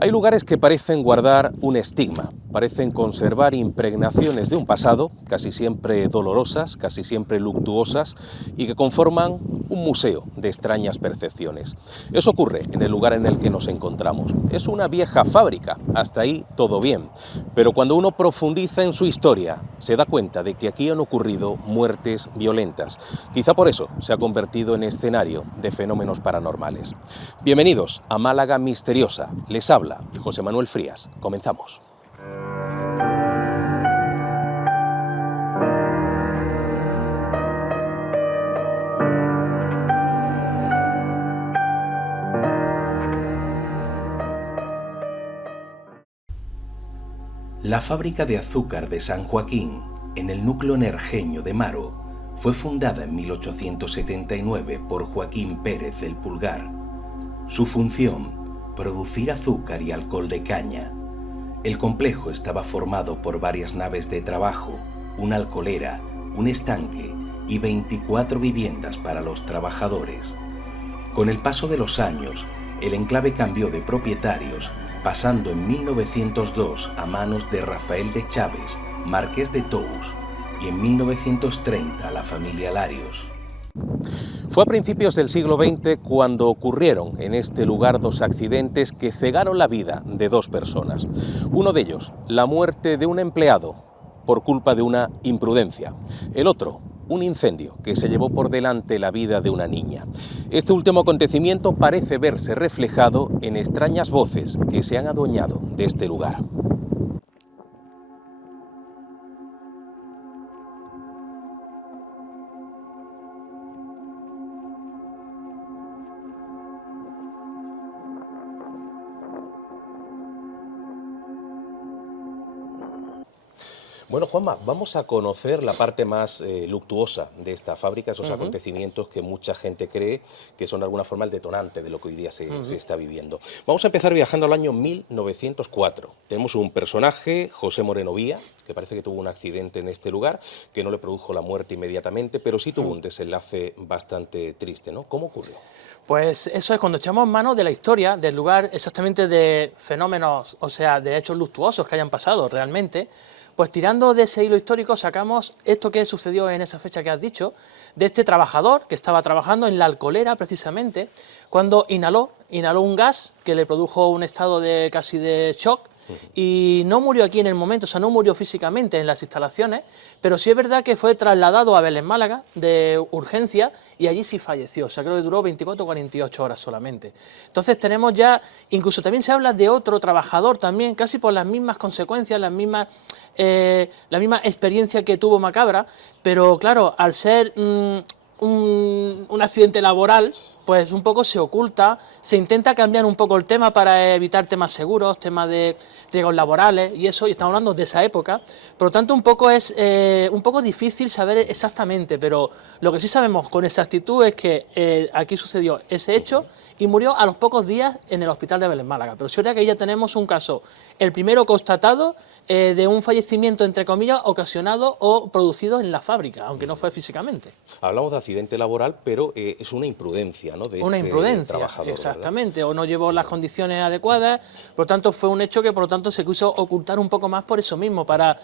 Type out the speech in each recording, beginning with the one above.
Hay lugares que parecen guardar un estigma, parecen conservar impregnaciones de un pasado, casi siempre dolorosas, casi siempre luctuosas, y que conforman un museo de extrañas percepciones. Eso ocurre en el lugar en el que nos encontramos. Es una vieja fábrica, hasta ahí todo bien, pero cuando uno profundiza en su historia, se da cuenta de que aquí han ocurrido muertes violentas. Quizá por eso se ha convertido en escenario de fenómenos paranormales. Bienvenidos a Málaga Misteriosa. Les habla José Manuel Frías. Comenzamos. La fábrica de azúcar de San Joaquín, en el núcleo nerjeño de Maro, fue fundada en 1879 por Joaquín Pérez del Pulgar. Su función: producir azúcar y alcohol de caña. El complejo estaba formado por varias naves de trabajo, una alcoholera, un estanque y 24 viviendas para los trabajadores. Con el paso de los años, el enclave cambió de propietarios, pasando en 1902 a manos de Rafael de Chaves, marqués de Tous, y en 1930 a la familia Larios. Fue a principios del siglo XX cuando ocurrieron en este lugar dos accidentes que cegaron la vida de dos personas. Uno de ellos, la muerte de un empleado por culpa de una imprudencia. El otro, un incendio que se llevó por delante la vida de una niña. Este último acontecimiento parece verse reflejado en extrañas voces que se han adueñado de este lugar. Bueno, Juanma, vamos a conocer la parte más luctuosa de esta fábrica, esos acontecimientos que mucha gente cree que son de alguna forma el detonante de lo que hoy día se está viviendo. Vamos a empezar viajando al año 1904. Tenemos un personaje, José Moreno Vía, que parece que tuvo un accidente en este lugar, que no le produjo la muerte inmediatamente, pero sí tuvo un desenlace bastante triste, ¿no? ¿Cómo ocurrió? Pues eso es cuando echamos mano de la historia, del lugar, exactamente de fenómenos, o sea, de hechos luctuosos que hayan pasado realmente. Pues tirando de ese hilo histórico sacamos esto que sucedió en esa fecha que has dicho, de este trabajador que estaba trabajando en la alcoholera precisamente, cuando inhaló un gas que le produjo un estado de casi de shock, y no murió aquí en el momento, o sea, no murió físicamente en las instalaciones, pero sí es verdad que fue trasladado a Belén Málaga de urgencia y allí sí falleció, o sea, creo que duró 24 o 48 horas solamente. Entonces tenemos ya, incluso también se habla de otro trabajador también, casi por las mismas consecuencias, la misma experiencia que tuvo macabra, pero claro, al ser un accidente laboral, pues un poco se oculta, se intenta cambiar un poco el tema para evitar temas seguros, temas de riesgos laborales y eso, y estamos hablando de esa época, por lo tanto un poco es un poco difícil saber exactamente, pero lo que sí sabemos con exactitud es que aquí sucedió ese hecho y murió a los pocos días en el hospital de Belén Málaga, pero es verdad que ahí ya tenemos un caso, el primero constatado de un fallecimiento entre comillas ocasionado o producido en la fábrica, aunque no fue físicamente. Hablamos de accidente laboral, pero es una imprudencia, ¿no? De una este imprudencia, trabajador, exactamente, ¿verdad? O no llevó las condiciones adecuadas, por lo tanto fue un hecho que por lo tanto se quiso ocultar un poco más por eso mismo, para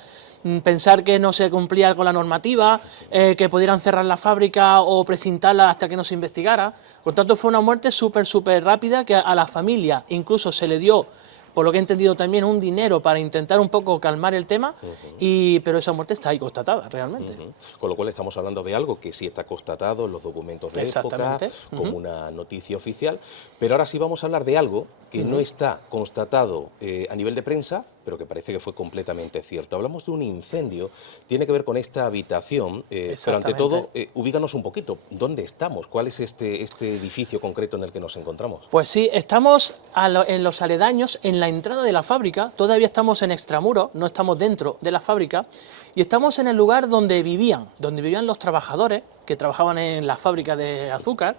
pensar que no se cumplía con la normativa, que pudieran cerrar la fábrica o precintarla hasta que no se investigara. Por lo tanto fue una muerte súper rápida que a la familia incluso se le dio, por lo que he entendido también, un dinero para intentar un poco calmar el tema, pero esa muerte está ahí constatada realmente. Con lo cual estamos hablando de algo que sí está constatado en los documentos de época, como una noticia oficial, pero ahora sí vamos a hablar de algo que no está constatado a nivel de prensa, pero que parece que fue completamente cierto. Hablamos de un incendio, tiene que ver con esta habitación, pero ante todo, ubícanos un poquito, ¿dónde estamos? ¿Cuál es este edificio concreto en el que nos encontramos? Pues sí, estamos en los aledaños, en la entrada de la fábrica, todavía estamos en extramuros, no estamos dentro de la fábrica, y estamos en el lugar donde vivían los trabajadores que trabajaban en la fábrica de azúcar,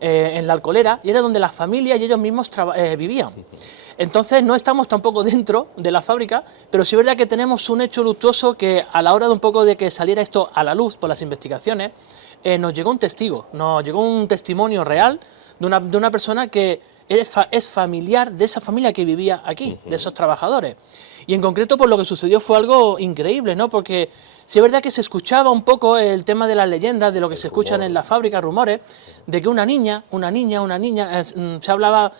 en la alcoholera, y era donde las familias y ellos mismos vivían. Entonces no estamos tampoco dentro de la fábrica, pero sí es verdad que tenemos un hecho luctuoso que a la hora de un poco de que saliera esto a la luz por las investigaciones, nos llegó un testigo, nos llegó un testimonio real de una persona que es familiar de esa familia que vivía aquí, de esos trabajadores. Y en concreto, pues lo que sucedió fue algo increíble, ¿no? Porque sí es verdad que se escuchaba un poco el tema de las leyendas, de lo que se escuchan en la fábrica, rumores, de que una niña, se hablaba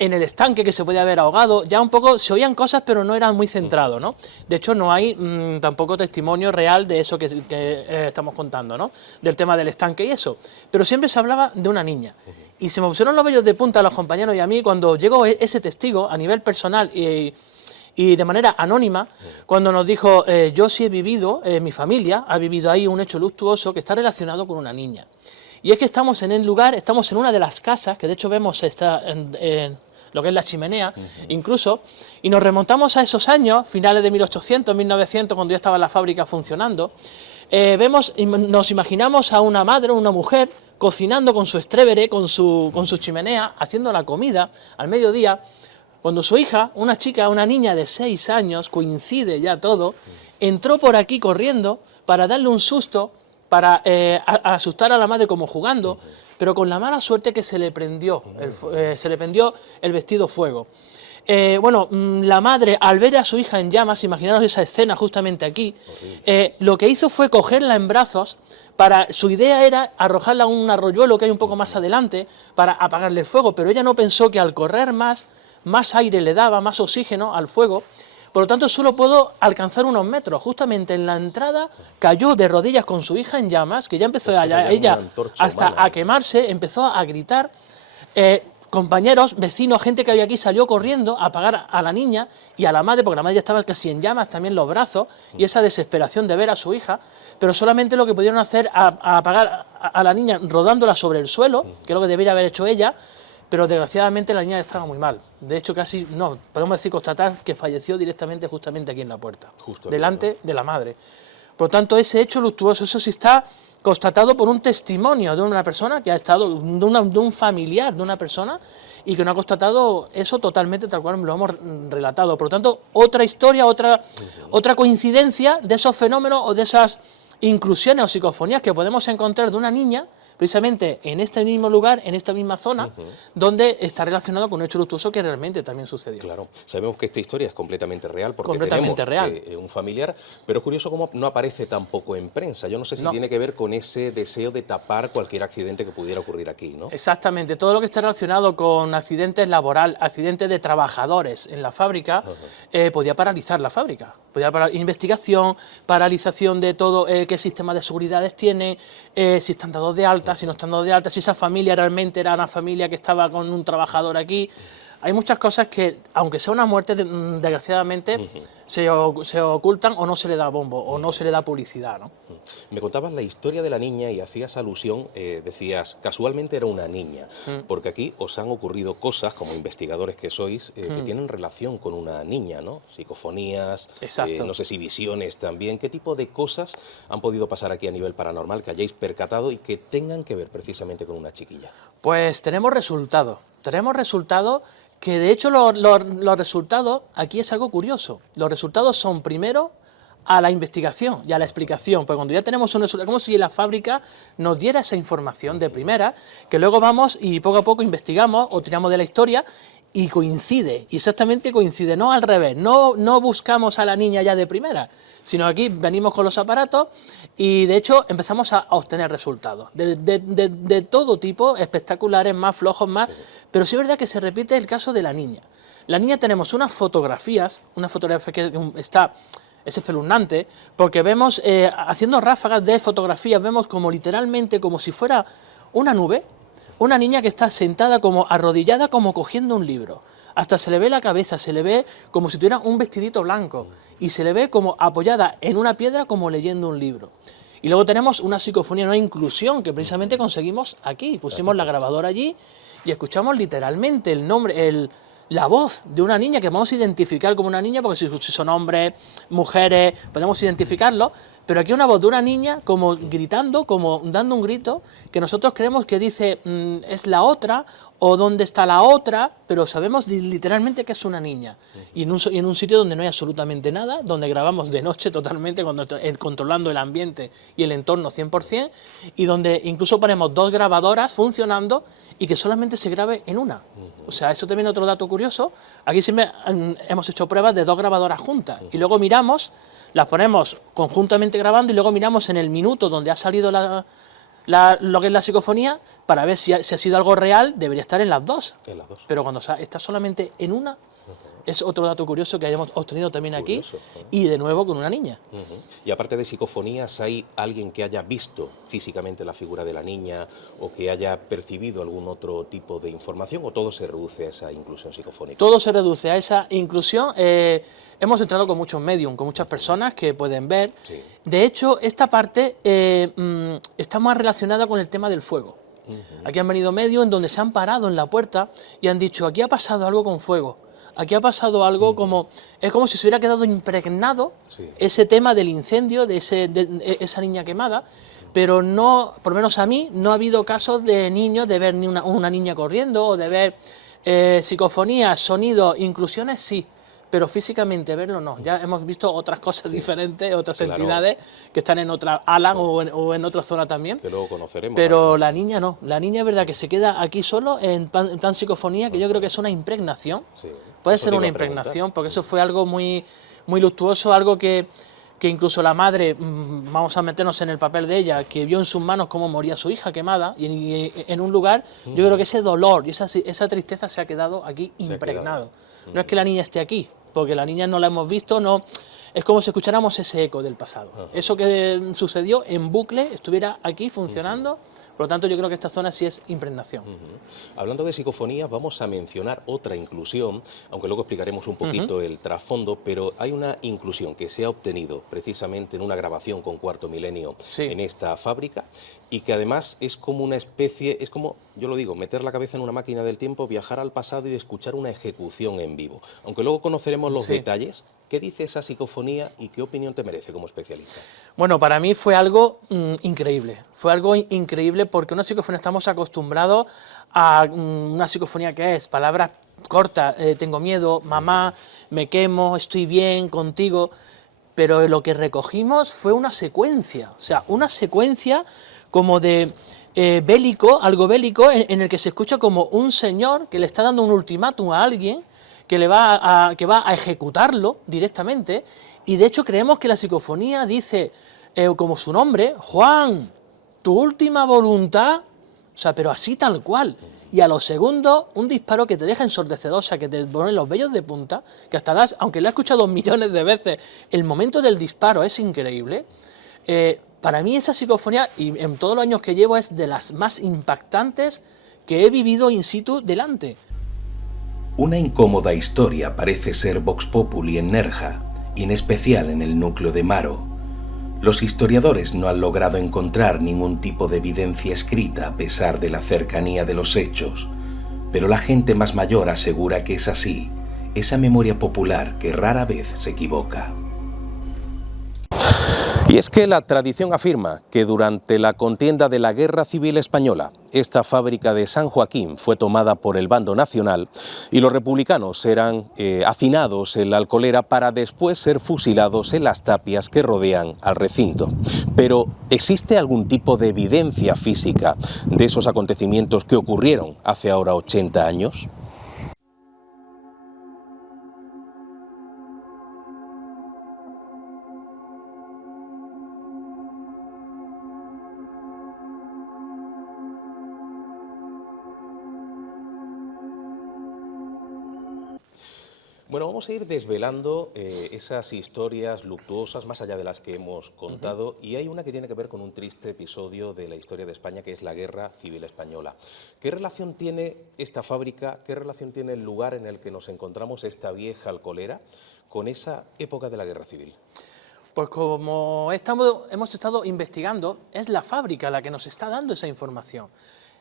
en el estanque que se podía haber ahogado, ya un poco se oían cosas, pero no eran muy centrados, ¿no? De hecho, no hay tampoco testimonio real de eso que estamos contando, ¿no? Del tema del estanque y eso. Pero siempre se hablaba de una niña. Y se me pusieron los vellos de punta a los compañeros y a mí cuando llegó ese testigo a nivel personal y de manera anónima, cuando nos dijo, yo sí he vivido, mi familia ha vivido ahí un hecho luctuoso que está relacionado con una niña. Y es que estamos en el lugar, estamos en una de las casas, que de hecho vemos en lo que es la chimenea, incluso, y nos remontamos a esos años, finales de 1800, 1900, cuando ya estaba la fábrica funcionando, nos imaginamos a una madre, una mujer, cocinando con su estrébere, con su chimenea, haciendo la comida al mediodía, cuando su hija, una chica, una niña de 6 años, coincide ya todo, entró por aquí corriendo para darle un susto, para asustar a la madre como jugando, pero con la mala suerte que se le prendió el vestido fuego. La madre, al ver a su hija en llamas, imaginaros esa escena justamente aquí, lo que hizo fue cogerla en brazos. Su idea era arrojarla a un arroyuelo que hay un poco más adelante para apagarle el fuego, pero ella no pensó que al correr más aire le daba, más oxígeno al fuego. Por lo tanto, solo puedo alcanzar unos metros. Justamente en la entrada cayó de rodillas con su hija en llamas, que ya empezó ella hasta a quemarse, empezó a gritar. Compañeros, vecinos, gente que había aquí salió corriendo a apagar a la niña y a la madre, porque la madre ya estaba casi en llamas, también los brazos, y esa desesperación de ver a su hija, pero solamente lo que pudieron hacer a apagar a la niña rodándola sobre el suelo, que es lo que debería haber hecho ella, pero desgraciadamente la niña estaba muy mal. De hecho, podemos decir, constatar que falleció directamente justamente aquí en la puerta, delante de la madre. Por lo tanto, ese hecho luctuoso, eso sí está constatado por un testimonio de una persona que ha estado, de un familiar de una persona, y que no ha constatado eso totalmente tal cual lo hemos relatado. Por lo tanto, otra historia, otra coincidencia de esos fenómenos o de esas inclusiones o psicofonías que podemos encontrar de una niña, precisamente en este mismo lugar, en esta misma zona, donde está relacionado con un hecho luctuoso que realmente también sucedió. Claro, sabemos que esta historia es completamente real, porque completamente tenemos real. Un familiar, pero es curioso cómo no aparece tampoco en prensa. Yo no sé si tiene que ver con ese deseo de tapar cualquier accidente que pudiera ocurrir aquí, ¿no? Exactamente, todo lo que está relacionado con accidentes laborales, accidentes de trabajadores en la fábrica, podía paralizar la fábrica. Podía investigación, paralización de todo, qué sistema de seguridades tiene, si están dados de alta, si no están dados de alta, si esa familia realmente era una familia que estaba con un trabajador aquí. Hay muchas cosas que, aunque sea una muerte, desgraciadamente se ocultan o no se le da bombo o no se le da publicidad, ¿no? Me contabas la historia de la niña y hacías alusión, decías, casualmente era una niña, porque aquí os han ocurrido cosas, como investigadores que sois, que tienen relación con una niña, ¿no? Psicofonías, no sé si visiones también. ¿Qué tipo de cosas han podido pasar aquí a nivel paranormal que hayáis percatado y que tengan que ver precisamente con una chiquilla? Pues tenemos resultados que de hecho los resultados, aquí es algo curioso. Los resultados son primero a la investigación y a la explicación, porque cuando ya tenemos un resultado, como si la fábrica nos diera esa información de primera, que luego vamos y poco a poco investigamos o tiramos de la historia y coincide, y exactamente coincide, no al revés, no buscamos a la niña ya de primera, sino aquí venimos con los aparatos y de hecho empezamos a obtener resultados de todo tipo, espectaculares, más flojos, más, pero sí es verdad que se repite el caso de la niña. La niña tenemos una fotografía que es espeluznante, porque vemos, haciendo ráfagas de fotografías, vemos como literalmente, como si fuera una nube, una niña que está sentada como arrodillada, como cogiendo un libro. Hasta se le ve la cabeza, se le ve como si tuviera un vestidito blanco y se le ve como apoyada en una piedra como leyendo un libro. Y luego tenemos una psicofonía, una inclusión que precisamente conseguimos aquí. Pusimos la grabadora allí y escuchamos literalmente el nombre, la voz de una niña que vamos a identificar como una niña, porque si son hombres, mujeres, podemos identificarlo, Pero aquí una voz de una niña como gritando, como dando un grito, que nosotros creemos que dice es la otra, o dónde está la otra, pero sabemos literalmente que es una niña. Y en un sitio donde no hay absolutamente nada, donde grabamos de noche totalmente, controlando el ambiente y el entorno 100%, y donde incluso ponemos 2 grabadoras funcionando y que solamente se grabe en una. O sea, eso también es otro dato curioso. Aquí siempre hemos hecho pruebas de 2 grabadoras juntas, y luego miramos, las ponemos conjuntamente grabando, y luego miramos en el minuto donde ha salido lo que es la psicofonía, para ver si ha sido algo real. Debería estar en las dos. Pero cuando está solamente en una, es otro dato curioso que hayamos obtenido también aquí, y de nuevo con una niña. Y aparte de psicofonías, ¿hay alguien que haya visto físicamente la figura de la niña o que haya percibido algún otro tipo de información, o todo se reduce a esa inclusión psicofónica? Todo se reduce a esa inclusión. Hemos entrado con muchos medium, con muchas personas que pueden ver. Sí. De hecho, esta parte está más relacionada con el tema del fuego. Aquí han venido medios en donde se han parado en la puerta y han dicho, aquí ha pasado algo con fuego. Aquí ha pasado algo como... Es como si se hubiera quedado impregnado ese tema del incendio, de esa niña quemada, pero no, por lo menos a mí, no ha habido casos de niños, de ver ni una niña corriendo, o de ver psicofonías, sonidos, inclusiones, sí, pero físicamente verlo no. Ya hemos visto otras cosas diferentes, otras entidades que están en otra ala o en otra zona también. Que luego conoceremos. Pero la niña no. La niña es verdad que se queda aquí solo en plan psicofonía, que yo creo que es una impregnación. Sí. Puede ser una impregnación, porque eso fue algo muy, muy luctuoso, algo que incluso la madre, vamos a meternos en el papel de ella, que vio en sus manos cómo moría su hija quemada, y en un lugar, yo creo que ese dolor y esa tristeza se ha quedado aquí impregnado. No es que la niña esté aquí, porque la niña no la hemos visto, no, es como si escucháramos ese eco del pasado. Eso que sucedió en bucle estuviera aquí funcionando. Por lo tanto, yo creo que esta zona sí es impregnación. Hablando de psicofonías, vamos a mencionar otra inclusión, aunque luego explicaremos un poquito el trasfondo, pero hay una inclusión que se ha obtenido precisamente en una grabación con Cuarto Milenio en esta fábrica, y que además es como una especie, es como, yo lo digo, meter la cabeza en una máquina del tiempo, viajar al pasado y escuchar una ejecución en vivo. Aunque luego conoceremos los detalles. ¿Qué dice esa psicofonía y qué opinión te merece como especialista? Bueno, para mí fue algo increíble. Fue algo increíble porque una psicofonía, estamos acostumbrados a una psicofonía que es palabras cortas, tengo miedo, mamá, me quemo, estoy bien, contigo. Pero lo que recogimos fue una secuencia, o sea, una secuencia como de bélico, algo bélico, en el que se escucha como un señor que le está dando un ultimátum a alguien, que va a ejecutarlo directamente, y de hecho creemos que la psicofonía dice, como su nombre, Juan, tu última voluntad, o sea, pero así tal cual, y a los segundos un disparo que te deja ensordecedor, o sea, que te pone los vellos de punta, que hasta das, aunque lo he escuchado millones de veces, el momento del disparo es increíble. Para mí esa psicofonía, y en todos los años que llevo, es de las más impactantes que he vivido in situ delante. Una incómoda historia parece ser Vox Populi en Nerja, y en especial en el núcleo de Maro. Los historiadores no han logrado encontrar ningún tipo de evidencia escrita a pesar de la cercanía de los hechos, pero la gente más mayor asegura que es así, esa memoria popular que rara vez se equivoca. Y es que la tradición afirma que durante la contienda de la Guerra Civil Española, esta fábrica de San Joaquín fue tomada por el bando nacional y los republicanos eran hacinados en la Alcolera para después ser fusilados en las tapias que rodean al recinto. Pero, ¿existe algún tipo de evidencia física de esos acontecimientos que ocurrieron hace ahora 80 años? Bueno, vamos a ir desvelando esas historias luctuosas, más allá de las que hemos contado, y hay una que tiene que ver con un triste episodio de la historia de España, que es la Guerra Civil Española. ¿Qué relación tiene esta fábrica, qué relación tiene el lugar en el que nos encontramos, esta vieja Alcolera, con esa época de la Guerra Civil? Pues como hemos estado investigando, es la fábrica la que nos está dando esa información.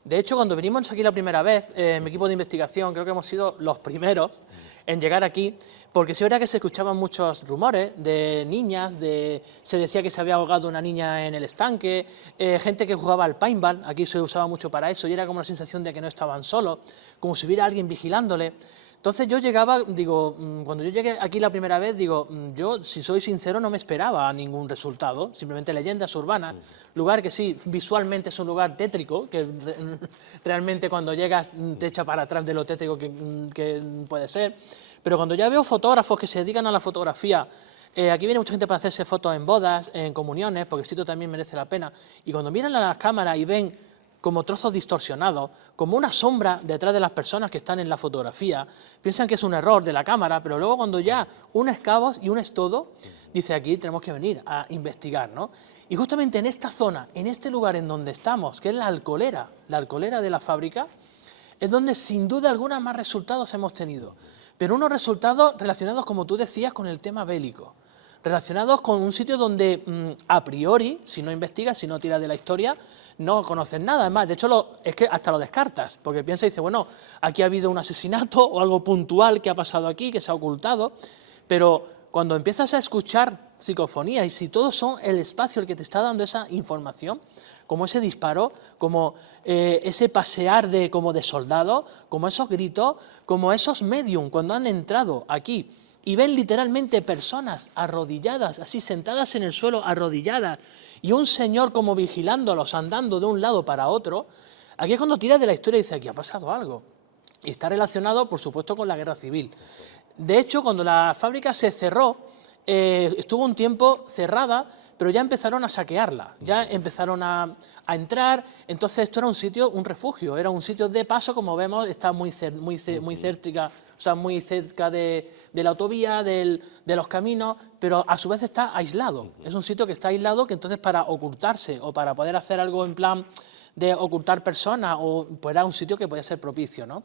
De hecho, cuando venimos aquí la primera vez, mi equipo de investigación, creo que hemos sido los primeros en llegar aquí, porque sí es verdad que se escuchaban muchos rumores de niñas, se decía que se había ahogado una niña en el estanque, gente que jugaba al paintball, aquí se usaba mucho para eso, y era como la sensación de que no estaban solos, como si hubiera alguien vigilándole. Entonces yo llegaba, digo, cuando yo llegué aquí la primera vez, digo, yo, si soy sincero, no me esperaba ningún resultado, simplemente leyendas urbanas, lugar que sí, visualmente es un lugar tétrico, que realmente cuando llegas te echa para atrás de lo tétrico que puede ser, pero cuando ya veo fotógrafos que se dedican a la fotografía, aquí viene mucha gente para hacerse fotos en bodas, en comuniones, porque el sitio también merece la pena, y cuando miran a las cámaras y ven como trozos distorsionados, como una sombra detrás de las personas que están en la fotografía, piensan que es un error de la cámara, pero luego cuando ya unes cabos y unes todo, dice aquí tenemos que venir a investigar, ¿no? Y justamente en esta zona, en este lugar en donde estamos, que es la alcolera de la fábrica, es donde sin duda alguna más resultados hemos tenido, pero unos resultados relacionados, como tú decías, con el tema bélico, relacionados con un sitio donde a priori, si no investigas, si no tiras de la historia, no conoces nada. Además, de hecho, es que hasta lo descartas, porque piensa y dice, bueno, aquí ha habido un asesinato o algo puntual que ha pasado aquí, que se ha ocultado, pero cuando empiezas a escuchar psicofonías y si todos son el espacio el que te está dando esa información, como ese disparo, como ese pasear como de soldado, como esos gritos, como esos medium cuando han entrado aquí y ven literalmente personas arrodilladas, así sentadas en el suelo, arrodilladas, y un señor como vigilándolos, andando de un lado para otro, aquí es cuando tiras de la historia y dices, aquí ha pasado algo. Y está relacionado, por supuesto, con la guerra civil. De hecho, cuando la fábrica se cerró, estuvo un tiempo cerrada, pero ya empezaron a saquearla, ya empezaron a entrar, entonces esto era un sitio, un refugio, era un sitio de paso, como vemos, está muy cerca de la autovía, de los caminos, pero a su vez está aislado, es un sitio que está aislado, que entonces para ocultarse o para poder hacer algo en plan de ocultar personas, pues era un sitio que podía ser propicio, ¿no?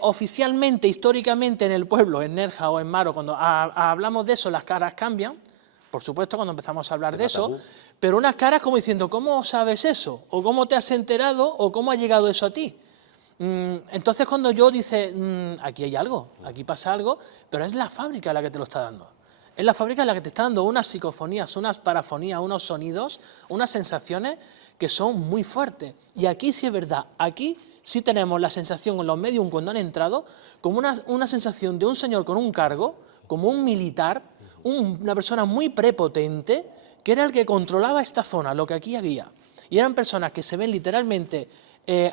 Oficialmente, históricamente en el pueblo, en Nerja o en Maro, cuando hablamos de eso, las caras cambian, por supuesto, cuando empezamos a hablar de eso, pero unas caras como diciendo, ¿cómo sabes eso? ¿O cómo te has enterado? ¿O cómo ha llegado eso a ti? Entonces cuando yo dice, aquí hay algo, aquí pasa algo, pero es la fábrica la que te lo está dando. Es la fábrica la que te está dando unas psicofonías, unas parafonías, unos sonidos, unas sensaciones que son muy fuertes. Y aquí sí es verdad, aquí sí tenemos la sensación en los medios cuando han entrado, como una sensación de un señor con un cargo, como un militar, una persona muy prepotente, que era el que controlaba esta zona, lo que aquí había. Y eran personas que se ven literalmente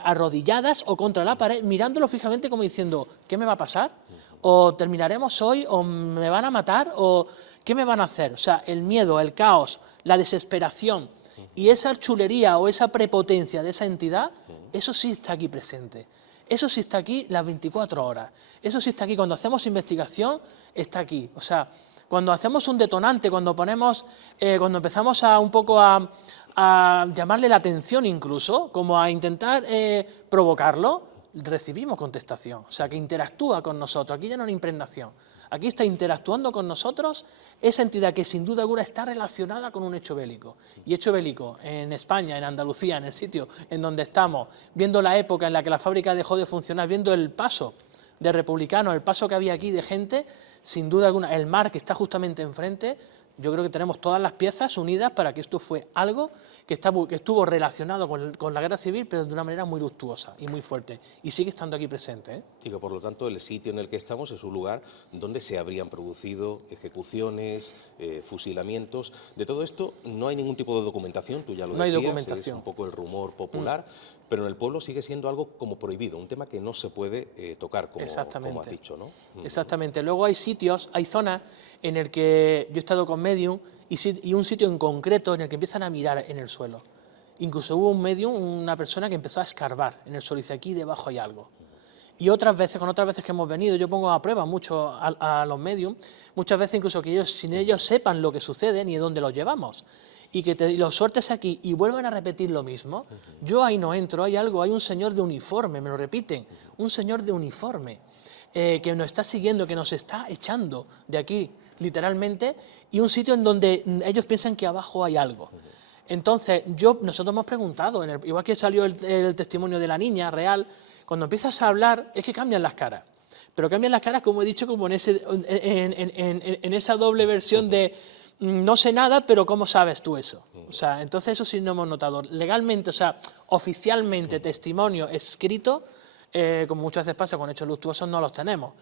arrodilladas o contra la pared, mirándolo fijamente como diciendo, ¿qué me va a pasar? ¿O terminaremos hoy? ¿O me van a matar? ¿O qué me van a hacer? O sea, el miedo, el caos, la desesperación y esa chulería o esa prepotencia de esa entidad, eso sí está aquí presente. Eso sí está aquí las 24 horas. Eso sí está aquí. Cuando hacemos investigación, está aquí. O sea, cuando hacemos un detonante, cuando empezamos un poco a llamarle la atención incluso, como a intentar provocarlo, recibimos contestación. O sea, que interactúa con nosotros. Aquí ya no hay impregnación. Aquí está interactuando con nosotros esa entidad que sin duda alguna está relacionada con un hecho bélico. Y hecho bélico en España, en Andalucía, en el sitio en donde estamos, viendo la época en la que la fábrica dejó de funcionar, viendo el paso de republicanos, el paso que había aquí de gente, sin duda alguna, el mar que está justamente enfrente, yo creo que tenemos todas las piezas unidas para que esto fue algo que estuvo relacionado con la guerra civil, pero de una manera muy luctuosa y muy fuerte, y sigue estando aquí presente, ¿eh? Y que por lo tanto el sitio en el que estamos es un lugar donde se habrían producido ejecuciones, fusilamientos. De todo esto no hay ningún tipo de documentación, tú ya lo decías, no hay documentación. Es un poco el rumor popular, pero en el pueblo sigue siendo algo como prohibido, un tema que no se puede tocar, como has dicho, ¿no? Exactamente. Luego hay sitios, hay zonas en el que yo he estado con medium y un sitio en concreto en el que empiezan a mirar en el suelo. Incluso hubo un medium, una persona que empezó a escarbar en el suelo y dice, aquí debajo hay algo. Y otras veces que hemos venido, yo pongo a prueba mucho a los medium, muchas veces incluso que ellos, sin ellos sepan lo que sucede ni de dónde los llevamos, y que los sueltes aquí y vuelvan a repetir lo mismo, yo ahí no entro, hay algo, hay un señor de uniforme, me lo repiten, un señor de uniforme, que nos está siguiendo, que nos está echando de aquí, literalmente, y un sitio en donde ellos piensan que abajo hay algo. Entonces, nosotros hemos preguntado, igual que salió el testimonio de la niña real, cuando empiezas a hablar es que cambian las caras. Pero cambian las caras, como he dicho, como en esa doble versión de no sé nada, pero ¿cómo sabes tú eso? O sea, entonces eso sí no hemos notado. Legalmente, o sea, oficialmente, testimonio escrito, como muchas veces pasa con hechos luctuosos, no los tenemos.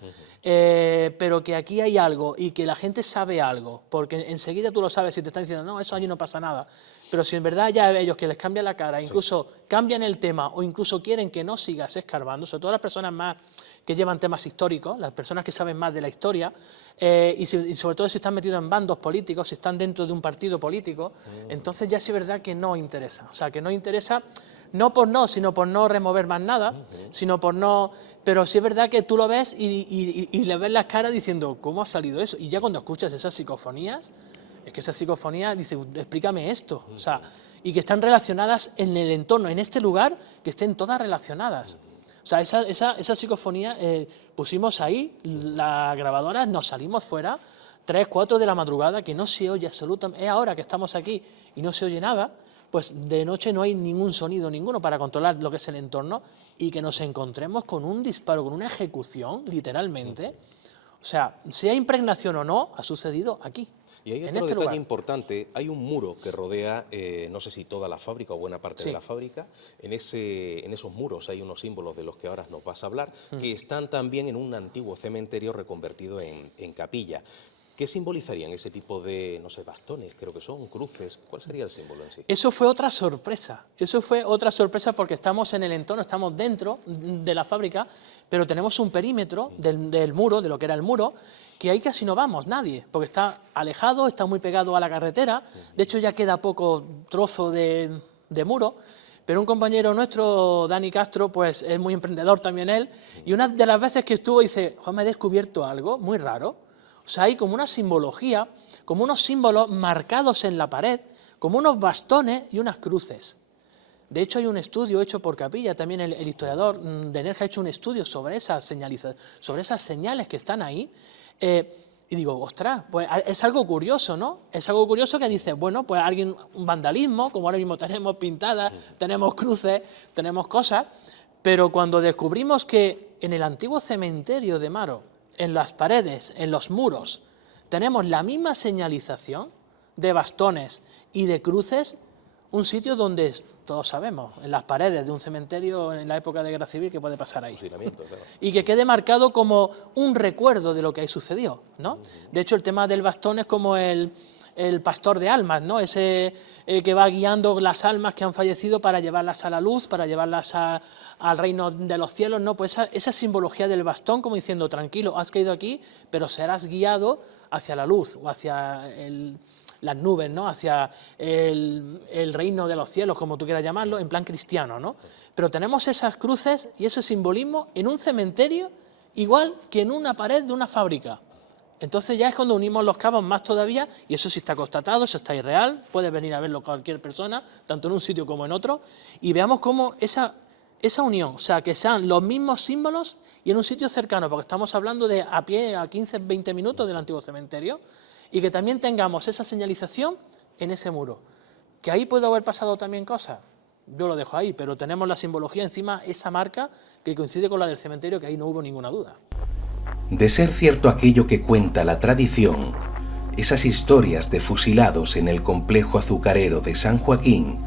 Pero que aquí hay algo y que la gente sabe algo, porque enseguida tú lo sabes si te están diciendo, no, eso allí no pasa nada. Pero si en verdad ya ellos que les cambian la cara, incluso cambian el tema o incluso quieren que no sigas escarbando, sobre todo las personas más que llevan temas históricos, las personas que saben más de la historia, y sobre todo si están metidos en bandos políticos, si están dentro de un partido político, entonces ya sí es verdad que no interesa. O sea, que no interesa, sino por no remover más nada, sino por no... Pero sí es verdad que tú lo ves y le ves las caras diciendo, ¿cómo ha salido eso? Y ya cuando escuchas esas psicofonías, es que esas psicofonías, dice, explícame esto. O sea, y que están relacionadas en el entorno, en este lugar, que estén todas relacionadas. O sea, esa psicofonía pusimos ahí, la grabadora, nos salimos fuera, 3, 4 de la madrugada, que no se oye absolutamente, es ahora que estamos aquí y no se oye nada, pues de noche no hay ningún sonido ninguno para controlar lo que es el entorno y que nos encontremos con un disparo, con una ejecución, literalmente. O sea, sea impregnación o no, ha sucedido aquí. Y hay otro detalle importante, hay un muro que rodea, no sé si toda la fábrica o buena parte de la fábrica, en esos muros hay unos símbolos de los que ahora nos vas a hablar, que están también en un antiguo cementerio reconvertido en capilla. ¿Qué simbolizarían ese tipo de, no sé, bastones, creo que son, cruces? ¿Cuál sería el símbolo en sí? Eso fue otra sorpresa porque estamos en el entorno, estamos dentro de la fábrica, pero tenemos un perímetro del muro, de lo que era el muro, que ahí casi no vamos, nadie, porque está alejado, está muy pegado a la carretera, de hecho ya queda poco trozo de muro, pero un compañero nuestro, Dani Castro, pues es muy emprendedor también él, y una de las veces que estuvo dice, Juan, me he descubierto algo muy raro. O sea, hay como una simbología, como unos símbolos marcados en la pared, como unos bastones y unas cruces. De hecho, hay un estudio hecho por Capilla, también el historiador de Nerja ha hecho un estudio sobre esas señales que están ahí. Y digo, ostras, pues es algo curioso, ¿no? Es algo curioso que dice, bueno, pues un vandalismo, como ahora mismo tenemos pintadas, tenemos cruces, tenemos cosas, pero cuando descubrimos que en el antiguo cementerio de Maro, en las paredes, en los muros, tenemos la misma señalización de bastones y de cruces, un sitio donde, todos sabemos, en las paredes de un cementerio en la época de guerra civil, ¿qué puede pasar ahí? Claro. Y que quede marcado como un recuerdo de lo que ahí sucedió, ¿no? De hecho, el tema del bastón es como el pastor de almas, ¿no? Ese que va guiando las almas que han fallecido para llevarlas a la luz, para llevarlas al reino de los cielos, ¿no? Pues esa simbología del bastón, como diciendo, tranquilo, has caído aquí, pero serás guiado hacia la luz o hacia las nubes, ¿no? Hacia el reino de los cielos, como tú quieras llamarlo, en plan cristiano, ¿no? Pero tenemos esas cruces y ese simbolismo en un cementerio igual que en una pared de una fábrica. Entonces ya es cuando unimos los cabos más todavía, y eso sí está constatado, eso está irreal, puede venir a verlo cualquier persona, tanto en un sitio como en otro, y veamos cómo esa unión, o sea, que sean los mismos símbolos y en un sitio cercano, porque estamos hablando de a pie a 15, 20 minutos del antiguo cementerio, y que también tengamos esa señalización en ese muro. ¿Que ahí puede haber pasado también cosas? Yo lo dejo ahí, pero tenemos la simbología encima, esa marca que coincide con la del cementerio, que ahí no hubo ninguna duda. De ser cierto aquello que cuenta la tradición, esas historias de fusilados en el complejo azucarero de San Joaquín,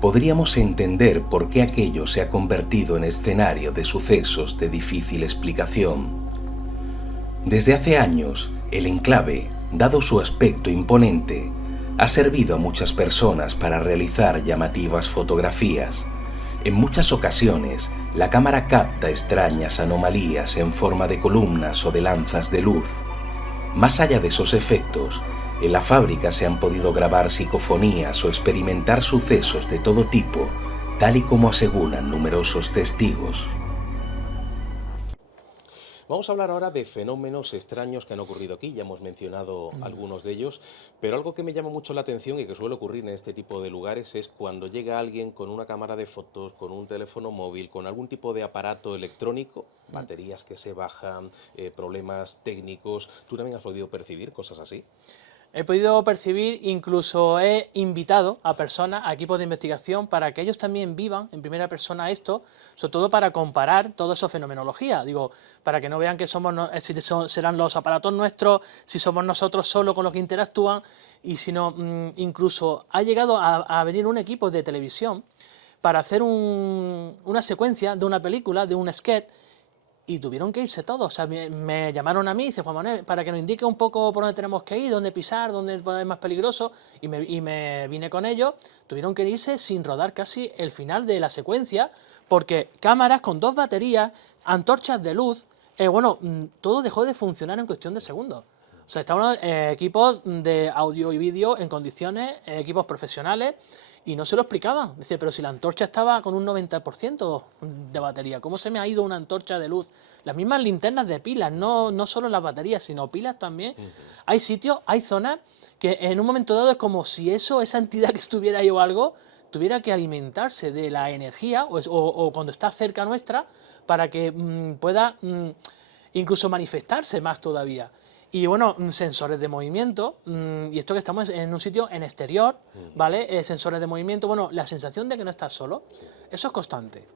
podríamos entender por qué aquello se ha convertido en escenario de sucesos de difícil explicación. Desde hace años, el enclave, dado su aspecto imponente, ha servido a muchas personas para realizar llamativas fotografías. En muchas ocasiones, la cámara capta extrañas anomalías en forma de columnas o de lanzas de luz. Más allá de esos efectos, en la fábrica se han podido grabar psicofonías o experimentar sucesos de todo tipo, tal y como aseguran numerosos testigos. Vamos a hablar ahora de fenómenos extraños que han ocurrido aquí, ya hemos mencionado algunos de ellos, pero algo que me llama mucho la atención y que suele ocurrir en este tipo de lugares es cuando llega alguien con una cámara de fotos, con un teléfono móvil, con algún tipo de aparato electrónico, baterías que se bajan, problemas técnicos. ¿Tú también has podido percibir cosas así? He podido percibir, incluso he invitado a personas, a equipos de investigación, para que ellos también vivan en primera persona esto, sobre todo para comparar toda esa fenomenología. Digo, para que no vean que serán los aparatos nuestros, si somos nosotros solo con los que interactúan, y si no, incluso ha llegado a venir un equipo de televisión para hacer una secuencia de una película, de un sketch, y tuvieron que irse todos. O sea, me llamaron a mí y dice, Juan Manuel, para que nos indique un poco por dónde tenemos que ir, dónde pisar, dónde es más peligroso, y me vine con ellos. Tuvieron que irse sin rodar casi el final de la secuencia, porque cámaras con 2 baterías, antorchas de luz, todo dejó de funcionar en cuestión de segundos. O sea, estaban equipos de audio y vídeo en condiciones, equipos profesionales, y no se lo explicaban. Dice, pero si la antorcha estaba con un 90% de batería, ¿cómo se me ha ido una antorcha de luz? Las mismas linternas de pilas, no solo las baterías, sino pilas también. Hay sitios, hay zonas que en un momento dado es como si esa entidad que estuviera ahí o algo, tuviera que alimentarse de la energía, o cuando está cerca nuestra, para que pueda incluso manifestarse más todavía. Y bueno, sensores de movimiento, y esto que estamos en un sitio en exterior, ¿vale? Sensores de movimiento, bueno, la sensación de que no estás solo, eso es constante.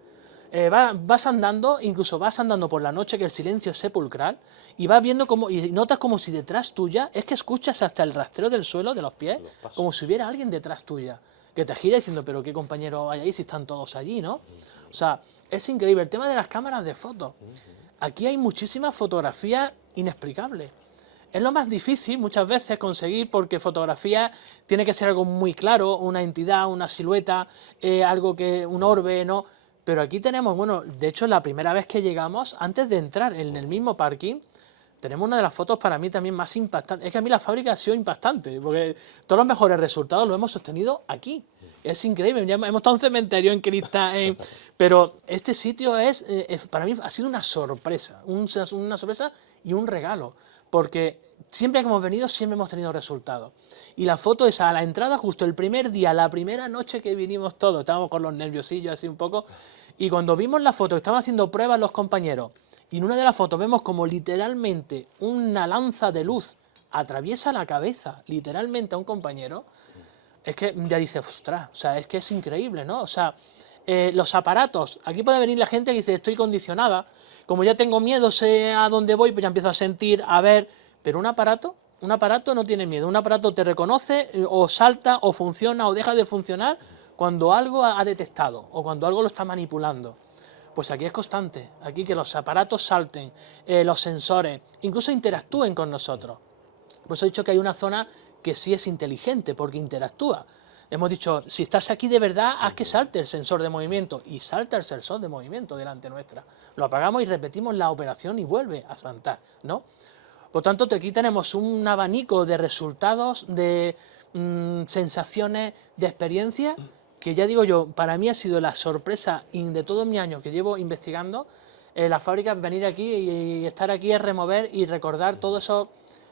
Vas andando, incluso vas andando por la noche, que el silencio es sepulcral, y vas viendo y notas como si detrás tuya, es que escuchas hasta el rastreo del suelo, de los pies, como si hubiera alguien detrás tuya, que te gira diciendo, pero qué compañero hay ahí si están todos allí, ¿no? O sea, es increíble. El tema de las cámaras de fotos. Aquí hay muchísimas fotografías inexplicables. Es lo más difícil muchas veces conseguir, porque fotografía tiene que ser algo muy claro, una entidad, una silueta, un orbe, ¿no? Pero aquí tenemos, bueno, de hecho la primera vez que llegamos, antes de entrar en el mismo parking, tenemos una de las fotos para mí también más impactantes. Es que a mí la fábrica ha sido impactante, porque todos los mejores resultados los hemos obtenido aquí. Es increíble, ya hemos estado en un cementerio en Cristal, pero este sitio para mí ha sido una sorpresa, una sorpresa y un regalo. Porque siempre que hemos venido, siempre hemos tenido resultados. Y la foto es a la entrada, justo el primer día, la primera noche que vinimos todos, estábamos con los nerviosillos así un poco, y cuando vimos la foto, estaban haciendo pruebas los compañeros, y en una de las fotos vemos como literalmente una lanza de luz atraviesa la cabeza, literalmente a un compañero, es que ya dice, ostras, o sea, es que es increíble, ¿no? O sea, los aparatos, aquí puede venir la gente que dice, estoy condicionada, como ya tengo miedo, sé a dónde voy, pues ya empiezo a sentir, a ver, pero un aparato no tiene miedo, un aparato te reconoce, o salta, o funciona, o deja de funcionar, cuando algo ha detectado, o cuando algo lo está manipulando. Pues aquí es constante, aquí que los aparatos salten, los sensores, incluso interactúen con nosotros. Pues he dicho que hay una zona que sí es inteligente, porque interactúa. Hemos dicho, si estás aquí de verdad, haz que salte el sensor de movimiento, y salta el sensor de movimiento delante nuestra. Lo apagamos y repetimos la operación y vuelve a saltar, ¿no? Por tanto, aquí tenemos un abanico de resultados, de sensaciones, de experiencias, que ya digo yo, para mí ha sido la sorpresa de todos mis años que llevo investigando la fábrica, venir aquí y estar aquí a remover y recordar todo eso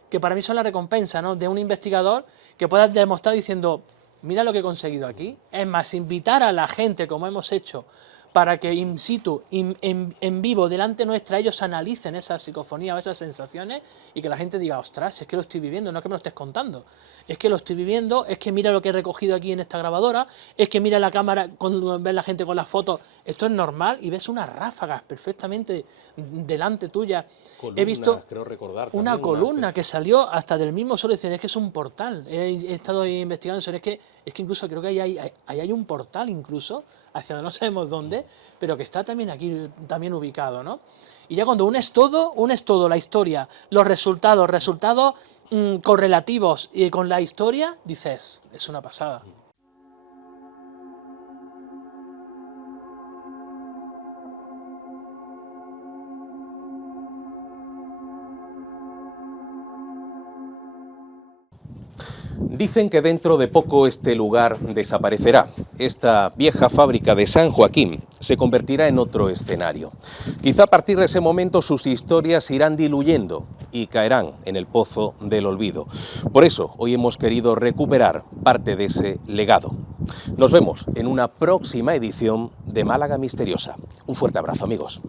que para mí son la recompensa, ¿no?, de un investigador, que pueda demostrar diciendo, mira lo que he conseguido aquí. Es más, invitar a la gente, como hemos hecho, para que in situ, en vivo, delante nuestra, ellos analicen esa psicofonía o esas sensaciones, y que la gente diga, ostras, es que lo estoy viviendo, no es que me lo estés contando, es que lo estoy viviendo, es que mira lo que he recogido aquí en esta grabadora, es que mira la cámara, cuando ves la gente con las fotos, esto es normal, y ves unas ráfagas perfectamente delante tuya. Columna, he visto creo recordar, una columna que salió hasta del mismo suelo, es que es un portal. He estado investigando eso, es que incluso creo que ahí hay un portal incluso, hacia no sabemos dónde, pero que está también aquí también ubicado, ¿no? Y ya cuando unes todo, la historia, los resultados correlativos y con la historia, dices, es una pasada. Dicen que dentro de poco este lugar desaparecerá. Esta vieja fábrica de San Joaquín se convertirá en otro escenario. Quizá a partir de ese momento sus historias se irán diluyendo y caerán en el pozo del olvido. Por eso hoy hemos querido recuperar parte de ese legado. Nos vemos en una próxima edición de Málaga Misteriosa. Un fuerte abrazo, amigos.